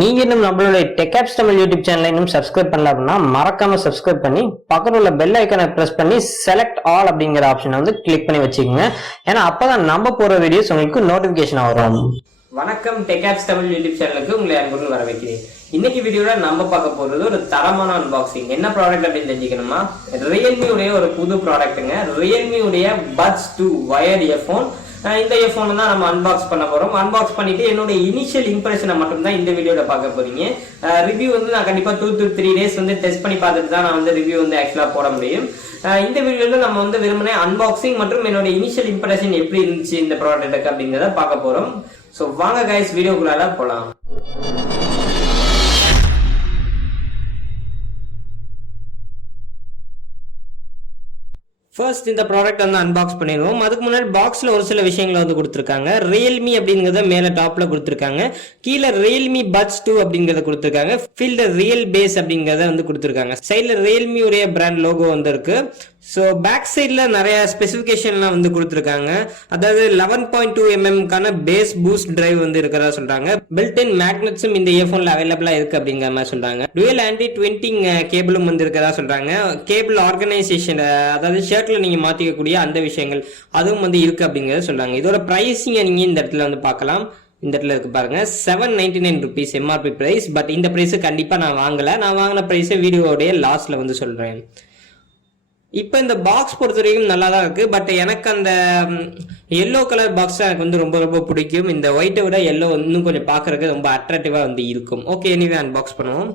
நீங்க இன்னும் நம்மளுடைய TechApps தமிழ் யூடியூப் சேனலை இன்னும் சப்ஸ்கிரைப் பண்ணல அப்படின்னா மறக்காம சப்ஸ்கிரைப் பண்ணி பக்கத்துல உள்ள பெல் ஐக்கனை பிரஸ் பண்ணி செலக்ட் ஆல் அப்படிங்கிற ஆப்ஷனை வந்து கிளிக் பண்ணி வச்சுக்கோங்க. ஏன்னா அப்பதான் நம்ம போற வீடியோஸ் உங்களுக்கு நோட்டிபிகேஷன் வரும். வணக்கம், TechApps தமிழ் யூடியூப் சேனலுக்கு உங்களை அன்புடன் வரவேற்கிறேன். இன்னைக்கு வீடியோல நம்ம பார்க்க போறது ஒரு தரமான அன்பாக்சிங். என்ன ப்ராடக்ட் அப்படின்னு தெரிஞ்சுக்கணுமா, Realme உடைய ஒரு புது ப்ராடக்ட்டுங்க. Realme உடைய Buds 2 வயர்ட் இயர்போன். இந்த இயர்போன் தான் நம்ம அன்பாக்ஸ் பண்ண போறோம். அன்பாக்ஸ் பண்ணிட்டு என்னோட இனிஷியல் இம்ப்ரெஷனை மட்டும் தான் இந்த வீடியோல பார்க்க போறீங்க. ரிவ்யூ வந்து நான் கண்டிப்பா 2 to 3 டேஸ் வந்து டெஸ்ட் பண்ணி பார்த்துட்டு தான் நான் வந்து ரிவ்யூ வந்து ஆக்சுவலா போட முடியும். இந்த வீடியோல நம்ம வந்து வெறுமனே அன்பாக்சிங் மற்றும் என்னோட இனிஷியல் இம்ப்ரெஷன் எப்படி இருந்துச்சு இந்த ப்ராடக்ட்டுக்கு அப்படிங்கறத பார்க்க போறோம். சோ வாங்க கைஸ், வீடியோக்குள்ள போலாம். ஃபர்ஸ்ட் இந்த ப்ராடக்ட் வந்து அன்பாக்ஸ் பண்ணிடுவோம். அதுக்கு முன்னாடி பாக்ஸ்ல ஒரு சில விஷயங்களை வந்து கொடுத்துருக்காங்க. Realme அப்படிங்கறத மேல டாப்ல கொடுத்துருக்காங்க. கீழே Realme Buds 2 அப்படிங்கறத கொடுத்துருக்காங்க. ஃபீல் த ரியல் பேஸ் அப்படிங்கறத வந்து கொடுத்துருக்காங்க. சைட்ல Realme உடைய பிராண்ட் லோகோ வந்து இருக்கு. ஸோ பேக் சைட்ல நிறைய ஸ்பெசிஃபிகேஷன்லாம் வந்து கொடுத்துருக்காங்க. அதாவது 11.2mm கான பேஸ் பூஸ்ட் டிரைவ் வந்து இருக்கிறதா சொல்றாங்க. பில்ட் இன் மேக்னெட்ஸும் இந்த இயர்போன்ல அவைலபிளா இருக்கு அப்படிங்கிற மாதிரி சொல்றாங்க. டுவல் ஆன்டி ட்வின்டிங் கேபிளும் வந்து இருக்கிறதா சொல்றாங்க. கேபிள் ஆர்கனைசேஷன், அதாவது ஷர்ட்ல நீங்க மாத்திக்கக்கூடிய அந்த விஷயங்கள் அதுவும் வந்து இருக்கு அப்படிங்கறத சொல்றாங்க. இதோட பிரைசிங் நீங்க இந்த இடத்துல வந்து பார்க்கலாம். இந்த இடத்துல இருக்கு பாருங்க, 799 rupees எம்ஆர்பி பிரைஸ். பட் இந்த பிரைஸ் கண்டிப்பா நான் வாங்கல. நான் வாங்கின பிரைஸ் வீடியோடைய லாஸ்ட்ல வந்து சொல்றேன். இப்போ இந்த பாக்ஸ் பொறுத்த வரைக்கும் நல்லா தான் இருக்கு. பட் எனக்கு அந்த எல்லோ கலர் பாக்ஸ் எனக்கு வந்து ரொம்ப ரொம்ப பிடிக்கும். இந்த ஒயிட்டை விட எல்லோ இன்னும் கொஞ்சம் பார்க்கறதுக்கு ரொம்ப அட்ராக்டிவா வந்து இருக்கும். ஓகே, எனிவே அன்பாக்ஸ் பண்ணுவோம்.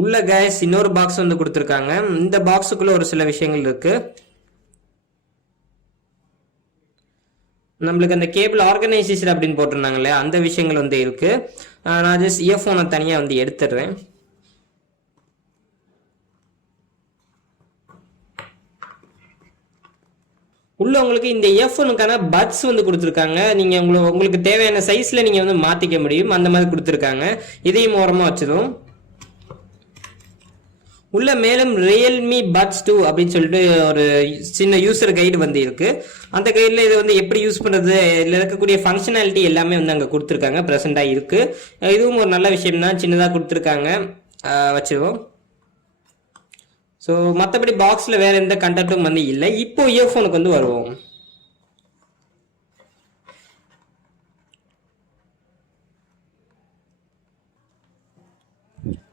உள்ள கைஸ் இன்னொரு பாக்ஸ் வந்து கொடுத்துருக்காங்க. இந்த பாக்ஸுக்குள்ள ஒரு சில விஷயங்கள் இருக்கு. நம்மளுக்கு அந்த கேபிள் ஆர்கனைசேஷன் அப்படின்னு போட்டிருந்தாங்களே அந்த விஷயங்கள் வந்து இருக்கு. நான் ஜஸ்ட் இயர்போனை தனியா வந்து எடுத்துடுறேன். உள்ள உங்களுக்கு இந்த இயர்போனுக்கான பட்ஸ் வந்து கொடுத்துருக்காங்க. நீங்க உங்களுக்கு தேவையான சைஸ்ல நீங்க வந்து மாத்திக்க முடியும், அந்த மாதிரி கொடுத்துருக்காங்க. இதையும் ஓரமா வச்சிடும். உள்ள மேலும் Realme Buds 2 அப்படின்னு சொல்லிட்டு ஒரு சின்ன யூசர் கைடு வந்து இருக்கு. அந்த கைடில் இதை வந்து எப்படி யூஸ் பண்றது, இதில் இருக்கக்கூடிய ஃபங்க்ஷனாலிட்டி எல்லாமே வந்து அங்கே கொடுத்துருக்காங்க, ப்ரெசென்ட்டாக இருக்கு. இதுவும் ஒரு நல்ல விஷயம் தான். சின்னதாக கொடுத்துருக்காங்க, வச்சிருவோம். ஸோ மற்றபடி பாக்ஸில் வேற எந்த கண்டென்ட்டும் வந்து இல்லை. இப்போ இயர்ஃபோனுக்கு வந்து வருவோம்.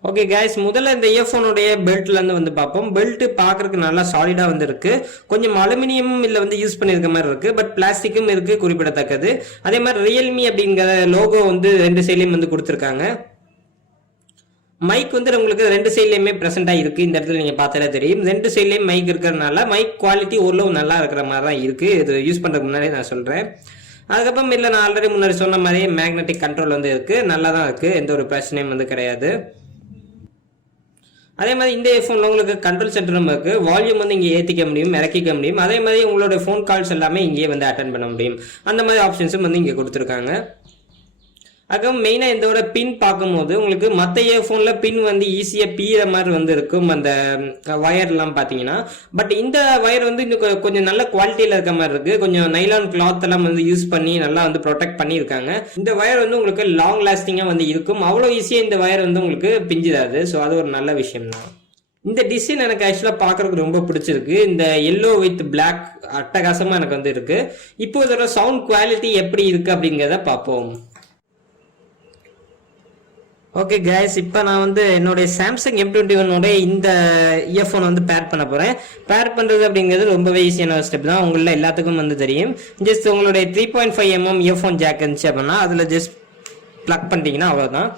ஓகே கைஸ், முதல்ல இந்த இயர்போனுடைய பெல்ட்ல இருந்து வந்து பார்ப்போம். பெல்ட் பார்க்கறதுக்கு நல்லா சாலிடா வந்து இருக்கு. கொஞ்சம் அலுமினியம் இல்ல வந்து யூஸ் பண்ணிருக்க மாதிரி இருக்கு. பட் பிளாஸ்டிக்கும் இருக்கு, குறிப்பிடத்தக்கது. அதே மாதிரி Realme அப்படிங்கிற லோகோ வந்து ரெண்டு சைட்லயும் வந்து கொடுத்துருக்காங்க. மைக் வந்து உங்களுக்கு ரெண்டு சைட்லயுமே பிரசென்டா இருக்கு. இந்த இடத்துல நீங்க பார்த்தாலே தெரியும். ரெண்டு சைட்லயும் மைக் இருக்கிறதுனால மைக் குவாலிட்டி ஓரளவு நல்லா இருக்கிற மாதிரி தான் இருக்கு. இது யூஸ் பண்றதுக்கு முன்னாடி நான் சொல்றேன். அதுக்கப்புறம் இல்லை, நான் ஆல்ரெடி முன்னாடி சொன்ன மாதிரியே மேக்னெட்டிக் கண்ட்ரோல் வந்து இருக்கு. நல்லா தான் இருக்கு, எந்த ஒரு பிரச்சனையும் வந்து கிடையாது. அதே மாதிரி இந்த இயர்ஃபோன்ல உங்களுக்கு கண்ட்ரோல் சென்டரும் இருக்கு. வால்யூம் வந்து இங்கே ஏற்றிக்க முடியும், இறக்கிக்க முடியும். அதே மாதிரி உங்களோட ஃபோன் கால்ஸ் எல்லாமே இங்கேயே வந்து அட்டென்ட் பண்ண முடியும். அந்த மாதிரி ஆப்ஷன்ஸும் வந்து இங்கே கொடுத்துருக்காங்க. அதுக்கப்புறம் மெயினாக இதோட பின் பார்க்கும்போது உங்களுக்கு மற்ற இயர்ஃபோனில் பின் வந்து ஈஸியாக பீற மாதிரி வந்து இருக்கும், அந்த வயர்லாம் பார்த்தீங்கன்னா. பட் இந்த வயர் வந்து இன்னும் கொஞ்சம் நல்ல குவாலிட்டியில் இருக்க மாதிரி இருக்கு. கொஞ்சம் நைலான் கிளாத் எல்லாம் வந்து யூஸ் பண்ணி நல்லா வந்து ப்ரொடெக்ட் பண்ணியிருக்காங்க. இந்த வயர் வந்து உங்களுக்கு லாங் லாஸ்டிங்காக வந்து இருக்கும். அவ்வளோ ஈஸியாக இந்த வயர் வந்து உங்களுக்கு பிஞ்சிடாது. ஸோ அது ஒரு நல்ல விஷயம் தான். இந்த டிசைன் எனக்கு ஆக்சுவலாக பார்க்கறதுக்கு ரொம்ப பிடிச்சிருக்கு. இந்த எல்லோ வித் பிளாக் அட்டகாசமாக எனக்கு வந்து இருக்கு. இப்போ இதோட சவுண்ட் குவாலிட்டி எப்படி இருக்கு அப்படிங்கிறத பார்ப்போம். ஓகே கைஸ், இப்போ நான் வந்து என்னுடைய சாம்சங் M21 இந்த இயர்ஃபோன் வந்து பேர் பண்ண போகிறேன். பேர் பண்ணுறது அப்படிங்கிறது ரொம்பவே ஈஸியான ஸ்டெப் தான். உங்களில் எல்லாத்துக்கும் வந்து தெரியும். ஜஸ்ட் உங்களுடைய 3.5mm இயர்ஃபோன் ஜாக் இருந்துச்சு அப்படின்னா அதில் ஜஸ்ட் ப்ளக் பண்ணிட்டீங்கன்னா அவ்வளோதான்.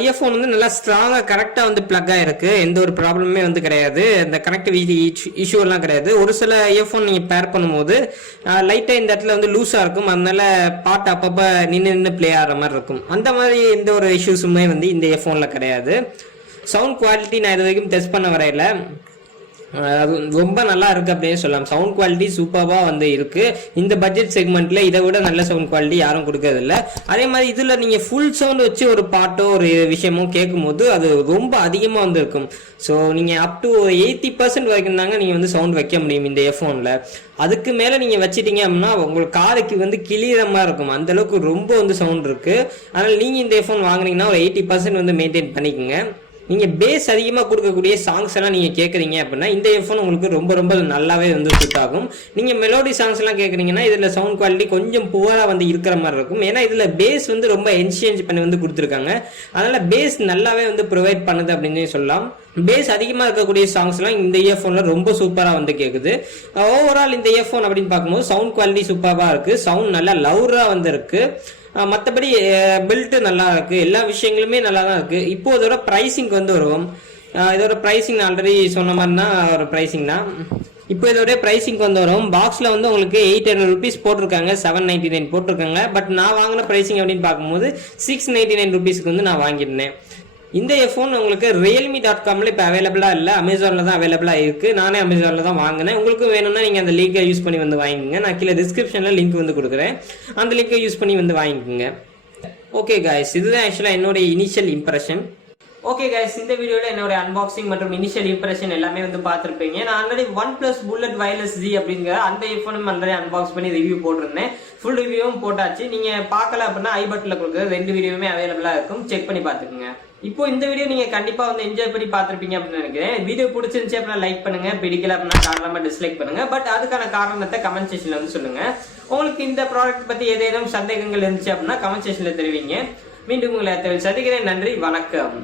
இயர்ஃபோன் வந்து நல்லா ஸ்ட்ராங்காக கரெக்டாக வந்து ப்ளக் ஆகிருக்கு. எந்த ஒரு ப்ராப்ளமே வந்து கிடையாது. இந்த கனெக்டிவிட்டி இஷ்யூ எல்லாம் கிடையாது. ஒரு சில இயர்ஃபோன் நீங்கள் பேர் பண்ணும்போது லைட்டாக இந்த இடத்துல வந்து லூஸாக இருக்கும். அதனால பாட்டு அப்பப்போ நின்று ப்ளே ஆகிற மாதிரி இருக்கும். அந்த மாதிரி எந்த ஒரு இஷ்யூஸுமே வந்து இந்த இயர்ஃபோனில் கிடையாது. சவுண்ட் குவாலிட்டி நான் இது வரைக்கும் டெஸ்ட் பண்ண வரையில ரொம்ப நல்லா இருக்கு அப்படின்னு சொல்லலாம். சவுண்ட் குவாலிட்டி சூப்பராக வந்து இருக்கு. இந்த பட்ஜெட் செக்மெண்ட்ல இதை விட நல்ல சவுண்ட் குவாலிட்டி யாரும் கொடுக்கறது இல்லை. அதே மாதிரி இதுல நீங்க ஃபுல் சவுண்ட் வச்சு ஒரு பாட்டோ ஒரு விஷயமோ கேட்கும் போது அது ரொம்ப அதிகமா வந்து இருக்கும். ஸோ நீங்க அப் டு 80% வரைக்கும் தாங்க நீங்க வந்து சவுண்ட் வைக்க முடியும் இந்த இயர்ஃபோன்ல. அதுக்கு மேல நீங்க வச்சிட்டீங்க அப்படின்னா உங்களுக்கு காதுக்கு வந்து கிளியிற மாதிரி இருக்கும். அந்த அளவுக்கு ரொம்ப வந்து சவுண்ட் இருக்கு. அதனால நீங்க இந்த இயர்ஃபோன் வாங்குனீங்கன்னா ஒரு 80% வந்து மெயின்டைன் பண்ணிக்கோங்க. நீங்க பேஸ் அதிகமா கொடுக்கக்கூடிய சாங்ஸ் எல்லாம் நீங்க கேட்குறீங்க அப்படின்னா இந்த இயர்ஃபோன் உங்களுக்கு ரொம்ப ரொம்ப நல்லாவே வந்து சூட் ஆகும். நீங்க மெலோடி சாங்ஸ் எல்லாம் கேட்குறீங்கன்னா இதுல சவுண்ட் குவாலிட்டி கொஞ்சம் புவரா வந்து இருக்கிற மாதிரி இருக்கும். ஏன்னா இதுல பேஸ் வந்து ரொம்ப என்ஷேஞ்ச் பண்ணி வந்து கொடுத்துருக்காங்க. அதனால பேஸ் நல்லாவே வந்து ப்ரொவைட் பண்ணுது அப்படின்னு சொல்லலாம். பேஸ் அதிகமாக இருக்கக்கூடிய சாங்ஸ்லாம் இந்த இயர்ஃபோன்ல ரொம்ப சூப்பராக வந்து கேட்குது. ஓவரால் இந்த இயர்ஃபோன் அப்படின்னு பார்க்கும்போது சவுண்ட் குவாலிட்டி சூப்பராக இருக்கு. சவுண்ட் நல்லா லவுடாக வந்து இருக்கு. மற்றபடி பில்ட் நல்லா இருக்கு. எல்லா விஷயங்களுமே நல்லா தான் இருக்கு. இப்போ இதோட பிரைசிங் வந்து வருவோம். இதோட பிரைசிங் ஆல்ரெடி சொன்ன மாதிரி தான் ஒரு பிரைசிங் தான். இப்போ இதோட பிரைசிங் வந்து வரும். பாக்ஸ்ல வந்து உங்களுக்கு 800 ருபீஸ் போட்டிருக்காங்க, 799 போட்டிருக்காங்க. பட் நான் வாங்கின பிரைசிங் அப்படின்னு பார்க்கும்போது 699 ருபீஸ்க்கு வந்து நான் வாங்கியிருந்தேன். இந்த இயர்ஃபோன் உங்களுக்கு realme.comல இப்போ அவைலபிளாக இல்லை, அமேசானில் தான் அவைலபிளாக இருக்குது. நானே அமேசானில் தான் வாங்கினேன். உங்களுக்கு வேணும்னா நீங்கள் அந்த லிங்கை யூஸ் பண்ணி வந்து வாங்கிக்கோங்க. நான் கீழே டிஸ்கிரிப்ஷனில் லிங்க் வந்து கொடுக்குறேன். அந்த லிங்கை யூஸ் பண்ணி வந்து வாங்கிக்கோங்க. ஓகே காய்ஸ், இதுதான் ஆக்சுவலாக என்னோட இனிஷியல் இம்ப்ரெஷன். ஓகே கைஸ், இந்த வீடியோல என்னோட அன்பாக்சிங் மற்றும் இனிஷியல் இம்ப்ரெஷன் எல்லாமே வந்து பார்த்துருப்பீங்க. நான் already OnePlus Bullet Wireless Z அப்படிங்கிற அந்த இயர்ஃபோனும் ஆல்ரெடி அன்பாக்ஸ் பண்ணி ரிவ்யூ போட்டிருந்தேன். ஃபுல் ரிவ்யூவும் போட்டாச்சு. நீங்க பார்க்கல அப்படின்னா ஐ பட்டன்ல கொடுக்குற 2 வீடியோவுமே அவைலபிளா இருக்கும், செக் பண்ணி பார்த்துக்குங்க. இப்போ இந்த வீடியோ நீங்க கண்டிப்பா வந்து என்ஜாய் பண்ணி பார்த்துருப்பீங்க அப்படின்னு நினைக்கிறேன். வீடியோ பிடிச்சிருந்துச்சு அப்படின்னா லைக் பண்ணுங்க, பிடிக்கல அப்படின்னா காரணமா டிஸ்லைக் பண்ணுங்க. பட் அதுக்கான காரணத்தை கமெண்ட் செக்ஷன்ல வந்து சொல்லுங்க. உங்களுக்கு இந்த ப்ராடக்ட் பத்தி ஏதேனும் சந்தேகங்கள் இருந்துச்சு அப்படின்னா கமெண்ட் செக்ஷன்ல தெரிவிங்க. மீண்டும் உங்களை சந்திக்கிறேன். நன்றி, வணக்கம்.